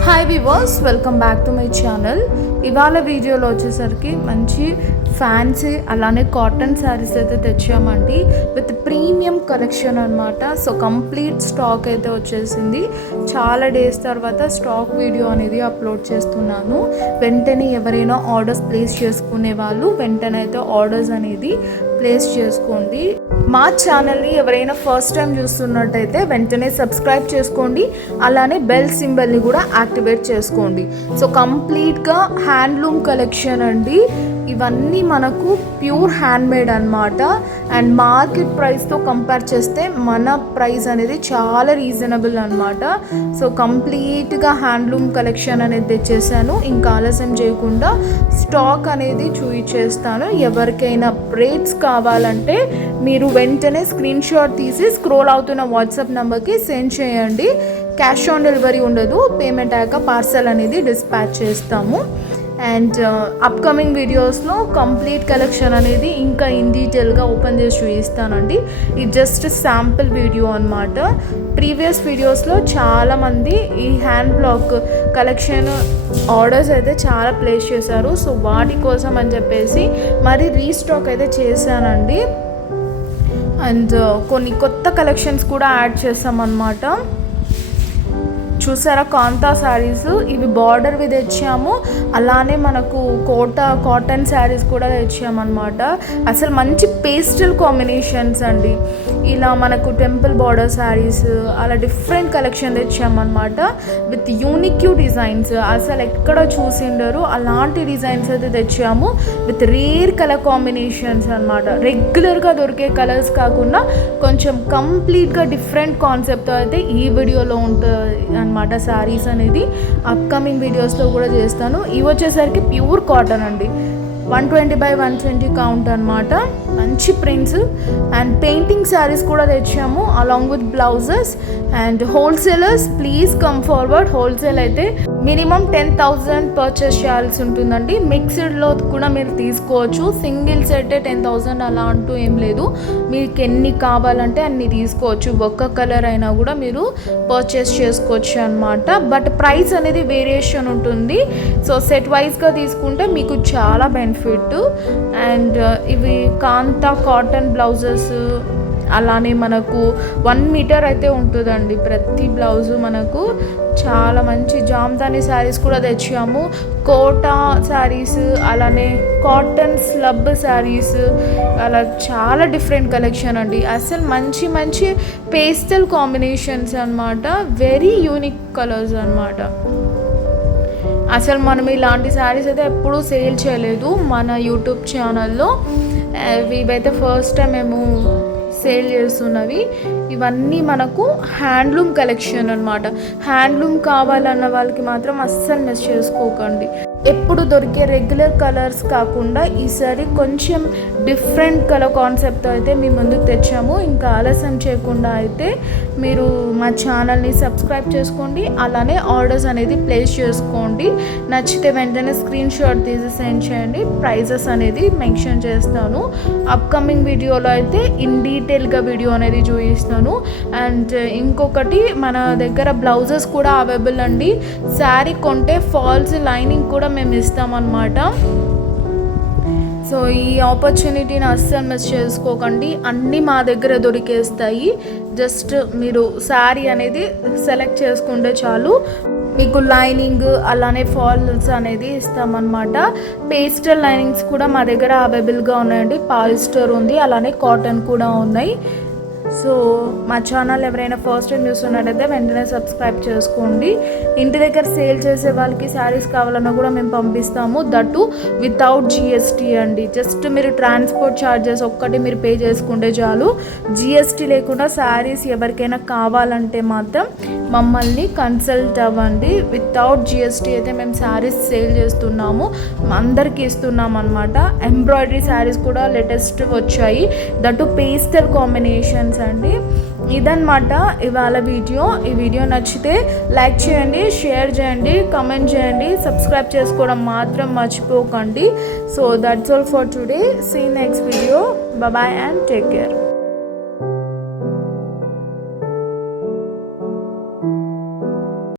Hi viewers, welcome back to my channel. ఇవాళ వీడియోలో వచ్చేసరికి మంచి ఫ్యాన్సీ అలానే కాటన్ శారీస్ అయితే తెచ్చామండి విత్ ప్రీమియం కలెక్షన్ అనమాట. సో కంప్లీట్ స్టాక్ అయితే వచ్చేసింది. చాలా డేస్ తర్వాత స్టాక్ వీడియో అనేది అప్లోడ్ చేస్తున్నాను. వెంటనే ఎవరైనా ఆర్డర్స్ ప్లేస్ చేసుకునే వాళ్ళు వెంటనే అయితే ఆర్డర్స్ అనేది ప్లేస్ చేసుకోండి. మా ఛానల్ని ఎవరైనా ఫస్ట్ టైం చూస్తున్నట్టయితే వెంటనే సబ్స్క్రైబ్ చేసుకోండి, అలానే బెల్ సింబల్ని కూడా యాక్టివేట్ చేసుకోండి. సో కంప్లీట్గా హ్యాండ్లూమ్ కలెక్షన్ అండి. ఇవన్నీ మనకు ప్యూర్ హ్యాండ్మేడ్ అనమాట. అండ్ మార్కెట్ ప్రైస్తో కంపేర్ చేస్తే మన ప్రైస్ అనేది చాలా రీజనబుల్ అనమాట. సో కంప్లీట్గా హ్యాండ్లూమ్ కలెక్షన్ అనేది తెచ్చేసాను. ఇంకా ఆలస్యం చేయకుండా స్టాక్ అనేది చూపించేస్తాను. ఎవరికైనా రేట్స్ కావాలంటే మీరు వెంటనే స్క్రీన్ షాట్ తీసి స్క్రోల్ అవుతున్న వాట్సాప్ నెంబర్కి సెండ్ చేయండి. క్యాష్ ఆన్ డెలివరీ ఉండదు. పేమెంట్ అయ్యాక పార్సల్ అనేది డిస్పాచ్ చేస్తాము. అండ్ అప్కమింగ్ వీడియోస్లో కంప్లీట్ కలెక్షన్ అనేది ఇంకా ఇన్ డీటెయిల్గా ఓపెన్ చేసి చూపిస్తానండి. ఇది జస్ట్ శాంపుల్ వీడియో అనమాట. ప్రీవియస్ వీడియోస్లో చాలామంది ఈ హ్యాండ్ బ్లాక్ కలెక్షన్ ఆర్డర్స్ అయితే చాలా ప్లేస్ చేశారు. సో వాటి కోసం అని చెప్పేసి మరి రీస్టాక్ అయితే చేశానండి. అండ్ కొన్ని కొత్త కలెక్షన్స్ కూడా యాడ్ చేస్తామన్నమాట. చూసారా, కాంతా శారీస్ ఇవి బార్డర్వి తెచ్చాము. అలానే మనకు కాటన్ శారీస్ కూడా తెచ్చామన్నమాట. అసలు మంచి పేస్టల్ కాంబినేషన్స్ అండి. ఇలా మనకు టెంపుల్ బార్డర్ శారీస్ అలా డిఫరెంట్ కలెక్షన్ తెచ్చామన్నమాట విత్ యూనిక్ డిజైన్స్. అసలు ఎక్కడ చూసిండరు అలాంటి డిజైన్స్ అయితే తెచ్చాము విత్ రేర్ కలర్ కాంబినేషన్స్ అనమాట. రెగ్యులర్గా దొరికే కలర్స్ కాకుండా కొంచెం కంప్లీట్గా డిఫరెంట్ కాన్సెప్ట్తో అయితే ఈ వీడియోలో ఉంటుంది అనమాట. శారీస్ అనేది అప్కమింగ్ వీడియోస్లో కూడా చేస్తాను. ఇవి వచ్చేసరికి ప్యూర్ కాటన్ అండి. 120x120 కౌంట్ అనమాట. మంచి ప్రింట్స్ అండ్ పెయింటింగ్ శారీస్ కూడా తెచ్చాము along with blouses. And wholesalers please come forward. Wholesale అయితే మినిమం 10,000 పర్చేస్ చేయాల్సి ఉంటుందండి. మిక్స్డ్లో కూడా మీరు తీసుకోవచ్చు. సింగిల్ సెట్ 10,000 అలా అంటూ ఏం లేదు. మీకు ఎన్ని కావాలంటే అన్ని తీసుకోవచ్చు. ఒక్క కలర్ అయినా కూడా మీరు పర్చేస్ చేసుకోవచ్చు అనమాట. బట్ ప్రైస్ అనేది వేరియేషన్ ఉంటుంది. సో సెట్ వైజ్గా తీసుకుంటే మీకు చాలా బెనిఫిట్. అండ్ ఇవి కాంతా కాటన్ బ్లౌజెస్ అలానే మనకు 1 మీటర్ అయితే ఉంటుందండి ప్రతి బ్లౌజు. మనకు చాలా మంచి జామ్దాని శారీస్ కూడా తెచ్చాము. కోటా శారీస్ అలానే కాటన్ స్లబ్ శారీస్ అలా చాలా డిఫరెంట్ కలెక్షన్ అండి. అసలు మంచి మంచి పేస్టల్ కాంబినేషన్స్ అనమాట. వెరీ యూనిక్ కలర్స్ అనమాట. అసలు మనం ఇలాంటి శారీస్ అయితే ఎప్పుడూ సేల్ చేయలేదు మన యూట్యూబ్ ఛానల్లో. ఇవైతే ఫస్ట్ టైం మేము సేల్ చేస్తున్నవి. ఇవన్నీ మనకు హ్యాండ్లూమ్ కలెక్షన్ అనమాట. హ్యాండ్లూమ్ కావాలన్న వాళ్ళకి మాత్రం అస్సలు మిస్ చేసుకోకండి. ఎప్పుడు దొరికే రెగ్యులర్ కలర్స్ కాకుండా ఈసారి కొంచెం డిఫరెంట్ కలర్ కాన్సెప్ట్తో అయితే మీ ముందుకు తెచ్చాము. ఇంకా ఆలస్యం చేయకుండా అయితే మీరు మా ఛానల్ని సబ్స్క్రైబ్ చేసుకోండి, అలానే ఆర్డర్స్ అనేది ప్లేస్ చేసుకోండి. నచ్చితే వెంటనే స్క్రీన్ షాట్ తీసి సెండ్ చేయండి. ప్రైజెస్ అనేది మెన్షన్ చేస్తాను. అప్కమింగ్ వీడియోలో అయితే ఇన్ డీటెయిల్గా వీడియో అనేది చూపిస్తాను. అండ్ ఇంకొకటి, మన దగ్గర బ్లౌజెస్ కూడా అవైలబుల్ అండి. శారీ కొంటే ఫాల్స్ లైనింగ్ కూడా మేము ఇస్తామన్నమాట. సో ఈ ఆపర్చునిటీని అస్సలు మిస్ చేసుకోకండి. అన్నీ మా దగ్గర దొరికేస్తాయి. జస్ట్ మీరు శారీ అనేది సెలెక్ట్ చేసుకుంటే చాలు. మీకు లైనింగ్ అలానే ఫాల్స్ అనేది ఇస్తామన్నమాట. పేస్టల్ లైనింగ్స్ కూడా మా దగ్గర అవైలబుల్గా ఉన్నాయండి. పాలిస్టర్ ఉంది, అలానే కాటన్ కూడా ఉన్నాయి. సో మా ఛానల్ ఎవరైనా ఫస్ట్ టైం చూస్తున్నట్టయితే వెంటనే సబ్స్క్రైబ్ చేసుకోండి. ఇంటి దగ్గర సేల్ చేసే వాళ్ళకి శారీస్ కావాలన్నా కూడా మేము పంపిస్తాము. దట్టు వితౌట్ జిఎస్టీ అండి. జస్ట్ మీరు ట్రాన్స్పోర్ట్ ఛార్జెస్ ఒక్కటి మీరు పే చేసుకుంటే చాలు. జిఎస్టీ లేకుండా శారీస్ ఎవరికైనా కావాలంటే మాత్రం మమ్మల్ని కన్సల్ట్ అవ్వండి. వితౌట్ జిఎస్టీ అయితే మేము శారీస్ సేల్ చేస్తున్నాము, అందరికీ ఇస్తున్నాం అనమాట. ఎంబ్రాయిడరీ శారీస్ కూడా లేటెస్ట్ వచ్చాయి. దట్టు పేస్టల్ కాంబినేషన్స్ అండి. ఇదన్నమాట ఇవాళ వీడియో. ఈ వీడియో నచ్చితే లైక్ చేయండి, షేర్ చేయండి, కమెంట్ చేయండి, సబ్స్క్రైబ్ చేసుకోవడం మాత్రం మర్చిపోకండి. So that's all for today. See next video. Bye and take care.